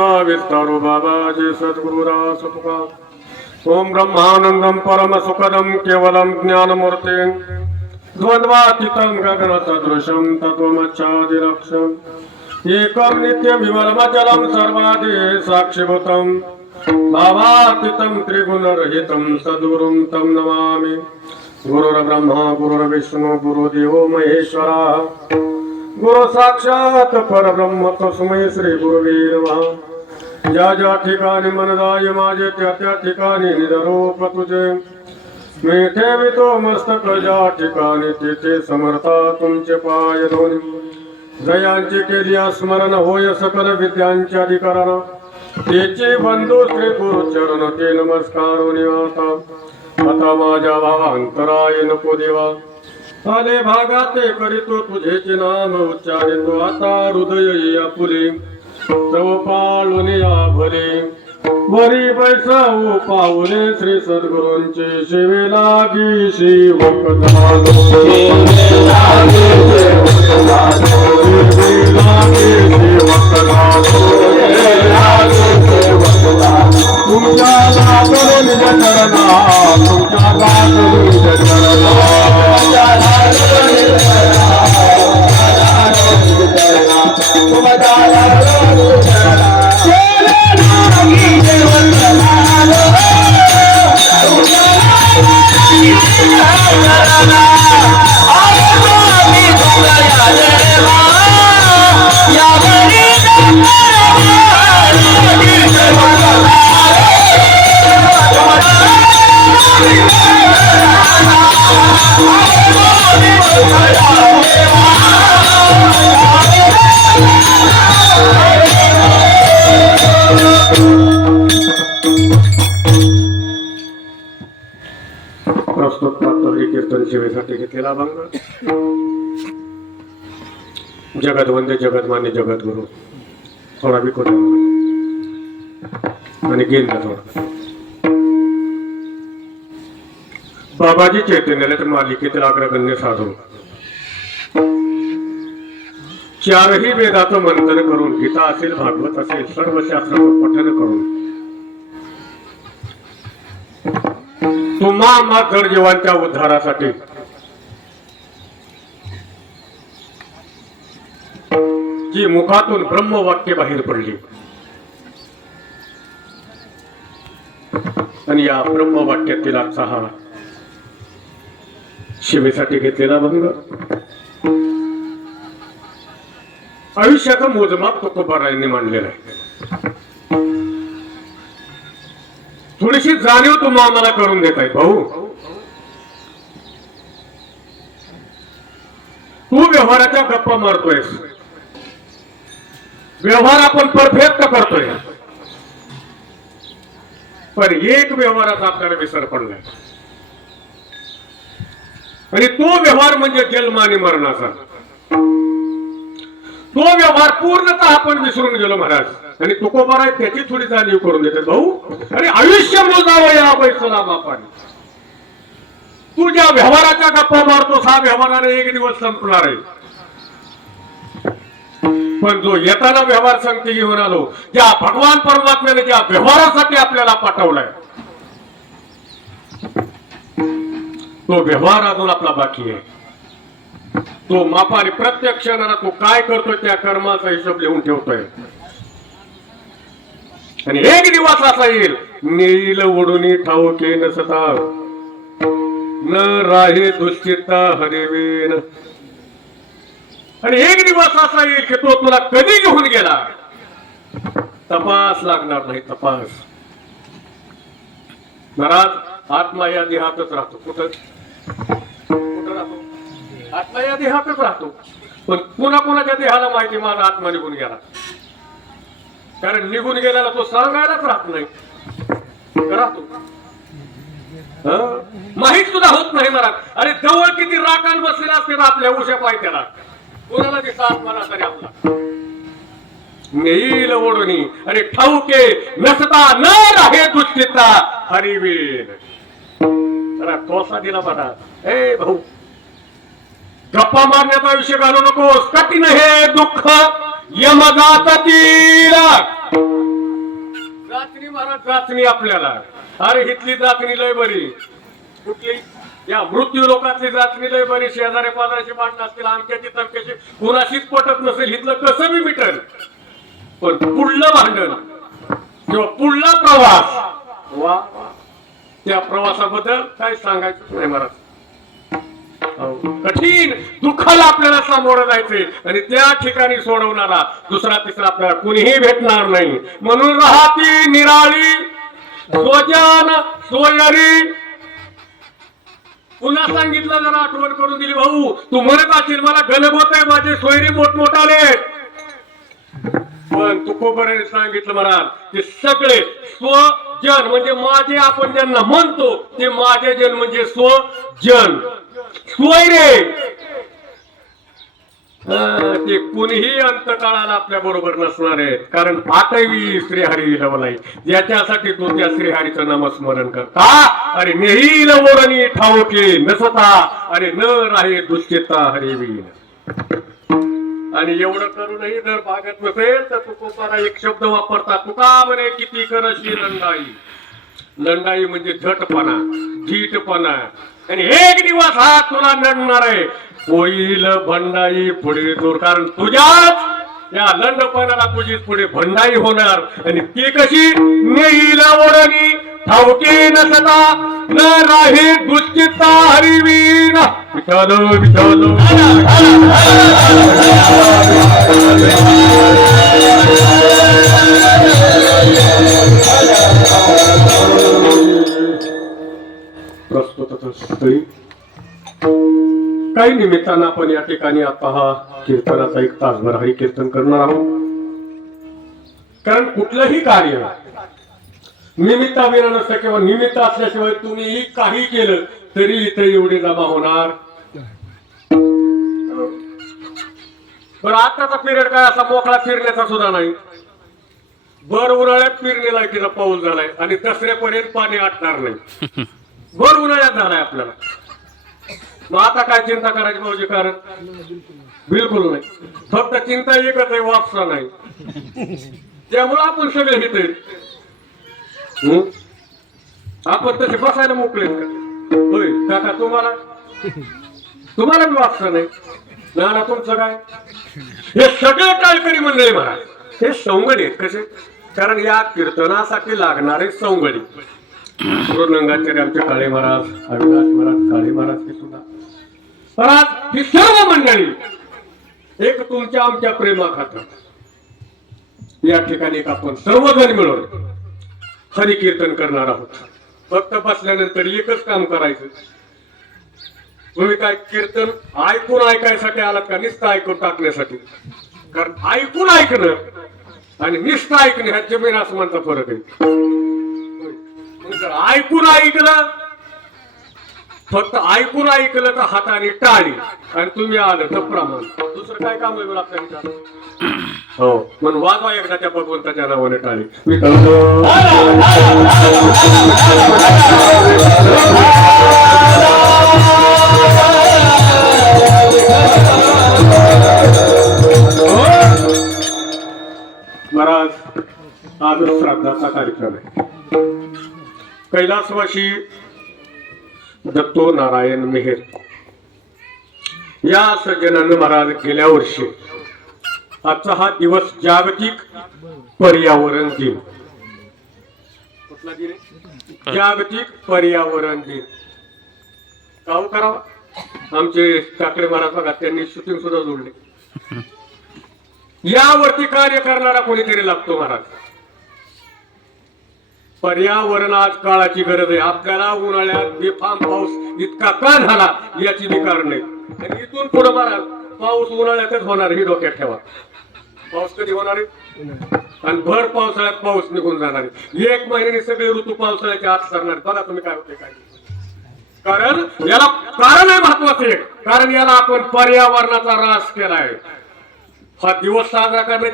विस्तारो बाबाजी सद्गुरुरास तुका ओम ब्रह्मानंदम परम सुखदम केवलम ज्ञानमूर्ती. द्वंद्वातीतं गगनसदृशं तत्त्वमच्छादिलक्षम् एकं नित्यविमलमचलं सर्वादि साक्षिभूतं. भावातीतं त्रिगुणरहितं सद्गुरुं तं नमामि. गुरुर्ब्रह्मा गुरुर्विष्णू गुरुदेवो महेश्वरः. गुरु साक्षात परब्रह्म तस्मय श्री गुरुवे नमः। ज्या ज्या ठिकाणी मनदाय माझे त्या त्या ठिकाणी निधरूप तुझे मी वितो मस्तक ज्या ठिकाणी तेथे समर्था तुमचे पाय धोनी। जयांची केली स्मरण होय सकल विद्यांचे अधिकारण। तेचे बंधू श्री गुरु चरण ते नमस्कार निवाता आता माझ्या भावांतराय नको देवा। आले भागाते करीतो तुझेचे नाम उच्चारितो आता हृदय या फुले पाळून या भले वरी बैसाऊ पाऊले श्री सद्गुरूंचे शिवे लागी शिवक झालो सेवेसाठी घेतलेला भंग जगदवंद्य जगदमान्य जगद्गुरु थोडा बी आणि गेंदा थोडा. बाबाजी चैतन्याच्या मालिकेतील अग्रगण्य साधू. चारही वेदाचं मंथन करून गीता असेल भागवत असेल सर्व शास्त्राचं पठन करून. तुम्हा मात्र जीवांच्या उद्धारासाठी जी मुखातून ब्रह्मवाक्य बाहेर पडली. आणि या ब्रह्मवाक्यातील आजचा हा शिवेसाठी घेतलेला भंग. आयुष्याचं मोजमाप तुकोबारायांनी मांडलेलं आहे. थोडीशी जाणीव तुम्हा आम्हाला करून देत आहे भाऊ. तू व्यवहाराच्या गप्पा मारतोयस. व्यवहार आपण परफेक्ट करतोय. पण एक व्यवहाराचा आपल्याला विसर पडलाय. आणि तो व्यवहार म्हणजे जन्म आणि मरणाचा. तो व्यवहार पूर्णतः आपण विसरून गेलो महाराज. आणि तुकोबार आहे त्याची थोडी जाणीव करून देते. भाऊ आणि आयुष्य मोजावं या बैसला बापाने. तू ज्या व्यवहाराच्या गप्पा मारतोस हा व्यवहाराने एक दिवस संपणार आहे. पण जो येताना व्यवहार संगती घेऊन आलो त्या भगवान परमात्म्याने ज्या व्यवहारासाठी आपल्याला पाठवलाय. तो व्यवहार अजून आपला बाकी आहे. तो मापाने प्रत्येक क्षणाला तो काय करतोय त्या कर्माचा हिशोब लिहून ठेवतोय. आणि एक दिवस असा येईल नील ओढून ठाऊके नसता न राहे दुश्चित्ता हरिवेन आणि एक दिवस असा येईल की तो तुला कधी घेऊन गेला? तपास लागणार नाही तपास. महाराज आत्मा या देहातच राहतो. कुठं? कुठं राहतो? आत्मा या देहातच राहतो. पण पुन्हा कुणाच्या देहाला माहिती माझा आत्मा निघून गेला. कारण निघून गेल्याला तो सांगायलाच राहत नाही. राहतो. माहीत सुद्धा होत नाही मला अरे जवळ किती राकान बसलेला असते आपल्या उशा पायथ्याला. कोणाला दिसा मला तरी आपला. नेईल ओढणी आणि ठाऊके नसता न राहे दुष्टिता हरिवीर जरा तोसा दिला बघा. ए भाऊ. गप्पा मारण्याचा विषय घालू नकोस. कठीण हे दुःख. यमगात तीर. चाचणी महाराज चाचणी आपल्याला. अरे हितली चाचणी लय बरी. कुठली? या मृत्यू लोकातली चाचणी लय बरी शेजारी पाजाराची भांडण असतील आमच्याची तमक्याची कुणाशीच पटत नसेल इथलं कसं मी मिटल पण पुढलं भांडण किंवा पुढला प्रवास वा त्या प्रवासाबद्दल काय सांगायचं नाही महाराज. कठीण दुःखाला आपल्याला सामोरं जायचंय आणि त्या ठिकाणी सोडवणारा दुसरा तिसरा आपल्याला कुणीही भेटणार नाही. म्हणून राहती निराळी स्वजन सोयरी पुन्हा सांगितलं जरा आठवण करून दिली भाऊ. तू म्हणत असेल मला गणगोत आहे माझे सोयरी मोठमोठाले पण तुकोबराने सांगितलं मला ते सगळे स्वजन म्हणजे माझे आपण ज्यांना म्हणतो ते माझे जन म्हणजे स्वजन. सोयरे. ते कुणीही अंतकाळाला आपल्या बरोबर नसणार आहेत. कारण आठवी श्रीहरी लवलाई ज्याच्यासाठी तो त्या श्रीहरीचं नामस्मरण करता अरे नेही लवरणी ठाऊके नसता अरे न राहे दुश्चिता हरिवी आणि एवढं करूनही जर भागत नसेल तर तुकोबारा एक शब्द वापरता तुका म्हणे किती करशी लंडाई? लंडाई म्हणजे झटपणा झीटपणा आणि एक दिवस हा तुला लढणार आहे. होईल भंडाई पुढे दूर. कारण तुझ्याच या लंडपणाला तुझी पुढे भंडाई होणार. आणि ती कशी? नेईल ओढणी. ठावकी नसता न राही दुश्चित्ता हरिवीण. विचार विठ्ठल. ठिकाणी आता हा कीर्तनाचा एक तासभर हरी कीर्तन करणार आहोत. कारण कुठलंही कार्य निमित्ताविना नसतं किंवा निमित्त असल्याशिवाय तुम्हीही काही केलं तरी इथे एवढी जमा होणार. पण आताचा पिरियड काय असा? मोकळा फिरण्याचा सुद्धा नाही. भर उन्हाळ्यात फिरलेला तिचा पाऊस झालाय आणि दसऱ्यापर्यंत पाणी आटणार नाही. भर उन्हाळ्यात झालाय आपल्याला. मग आता काय चिंता करायची भाऊजी? कारण बिलकुल नाही. फक्त चिंता एकच आहे वापसा नाही. त्यामुळे आपण सगळे घेत आपण तसे बसायला मोकळे होय काका तुम्हाला? तुम्हाला बी वापसा नाही. ना ना तुमचं काय? हे सगळे टाळकरी म्हणले म्हणा हे सौंगडी कसे? कारण या कीर्तनासाठी लागणारे सौंगडी. गुरुरंगाचार्य आमचे काळे महाराज हरिदास महाराज काळे महाराज हे सुद्धा. महाराज ही सर्व मंडळी एक तुमच्या आमच्या प्रेमा खातर या ठिकाणी एक आपण सर्वजण मिळून हरी कीर्तन करणार आहोत. फक्त बसल्यानंतर एकच काम करायचं. तुम्ही काय कीर्तन ऐकून ऐकायसाठी आलात का? निस्त ऐकून टाकण्यासाठी. कारण ऐकून ऐकणं आणि नुसतं ऐकणं ह्या जमीन आसमानचा फरक आहे. जर ऐकून ऐकलं फक्त ऐकून ऐकलं तर हाताने टाळी. आणि तुम्ही आलं तर प्रमाण. दुसरं काय काम आहे आपल्या? हो. म्हणून वाजवा एकदा त्या भगवंताच्या नावाने टाळी. मी महाराज आज श्राद्धाचा कार्यक्रम आहे. कैलासवाशी दत्तो नारायण मेहेर. या सज्जनानं महाराज गेल्या वर्षी आजचा हा दिवस जागतिक पर्यावरण दिन. कुठला दिन जागतिक पर्यावरण दिन. काऊ हो करावा? आमचे काकडे महाराज बघा त्यांनी शूटिंग सुद्धा जोडले. यावरती कार्य करणारा कोणीतरी लागतो महाराज. पर्यावरण आज काळाची गरज आहे. आपल्याला उन्हाळ्यात बेफाम पाऊस इतका का झाला याची मी कारण आहे. आणि इथून पुढे बघा पाऊस उन्हाळ्यातच होणार ही डोक्यात ठेवा. पाऊस कधी होणार आहे? आणि भर पावसाळ्यात पाऊस निघून जाणार आहे. एक महिन्याने सगळे ऋतू पावसाळ्याच्या आत सरणार. बघा तुम्ही काय होते काय कारण याला कारण आहे महत्त्वाचे एक. कारण याला आपण पर्यावरणाचा रास आहे हा दिवस साजरा करण्याची